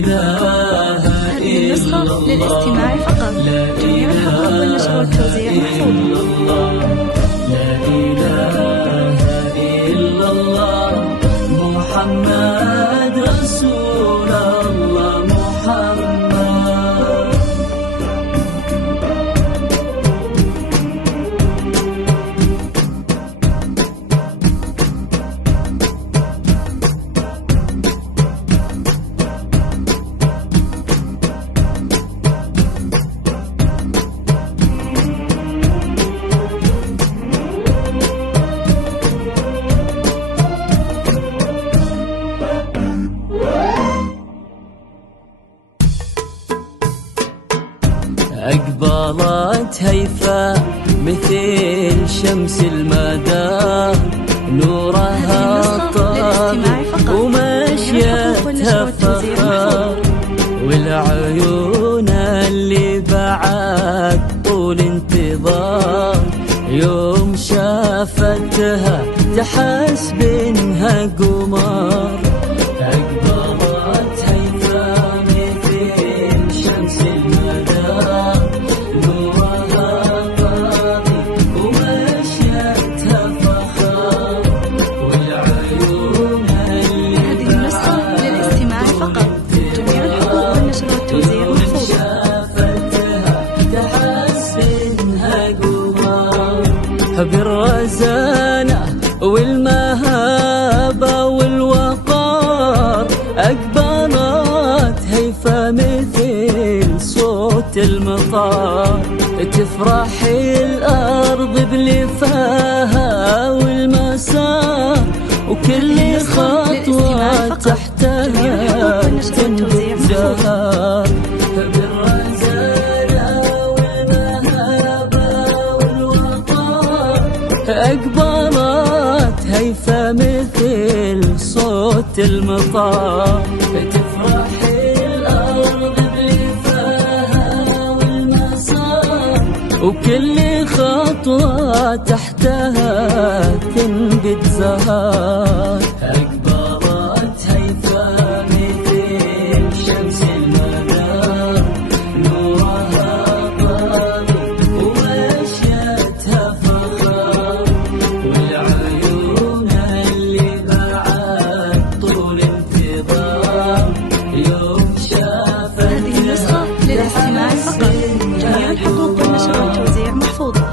إله هذه النسخة للاستماع فقط. جميع الحقوق والنشر والتوزيع محفوظ. لا إله إلا الله محمد رسول الله محمد. أقبلت هيفا مثل شمس المدى، نورها طاب ومشيتها فخار، والعيون اللي بعد طول انتظار يوم شافتها تحس بإنها قمر. بالرزانة والمهابة والوقار أقبلت هيفا مثل صوت المطار، تفرح الأرض بلفاها والمسار، وكل خطوة تحتها تنبت زهر. أقبلت هيفا مثل صوت المطار، تفرح الأرض بلفاها والمسار، وكل خطوة تحتها تنبت زهر. أقبلت هيفا مثل شمس المدى، نورها طالع ومشيتها فخار، والعيون اللي بعد طول انتظار يوم شافتها. هذه النسخة للاستماع فقط. جميع الحقوق والنشر والتوزيع محفوظة.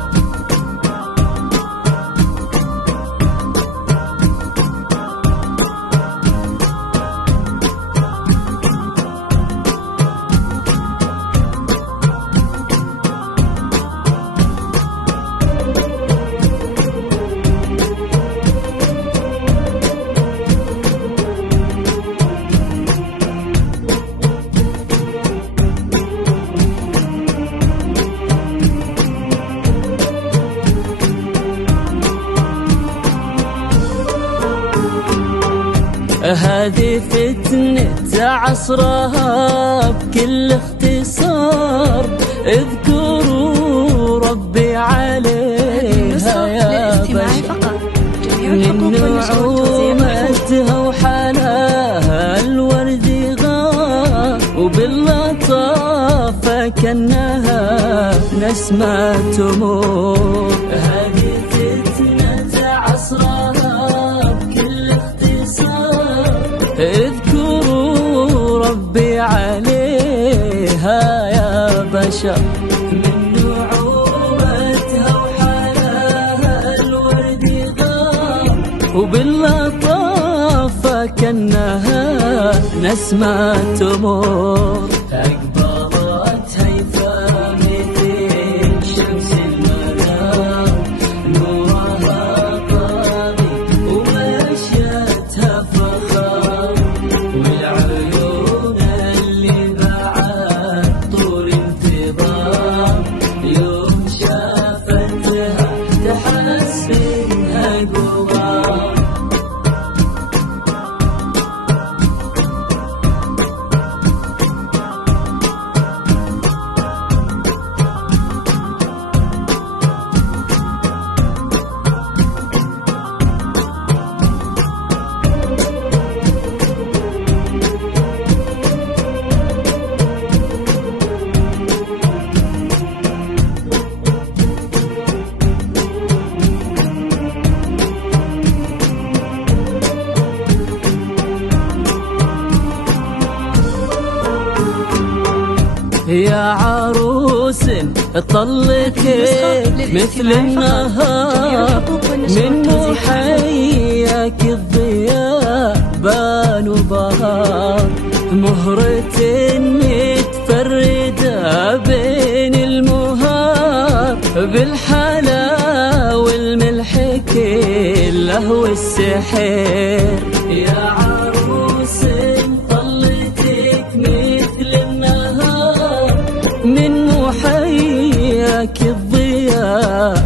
هذه فتنة عصرها بكل اختصار، اذكروا ربي عليها يا بشر، من نعومتها وحلاها الورد غار، وباللطافة كأنها نسمة تمور. هذه فتنة عصرها بكل اذكروا ربي عليها يا بشر، من نعومتها وحلاها الورد غار، وباللطافة كأنها نسمة تمور. أقبلت هيفا مثل شمس المدى، نورها طالع ومشيتها فخار، والعيون اللي بعد طول انتظار يوم شافتها تحس إنها قمر. يا عروس طلتك مثل النهار، من حياك الضياء بان وبهار، مهرة متفردة بين المهار، بالحلا والملح كله والسحر. يا عروس طلتك مثل النهار، من حياك الضياء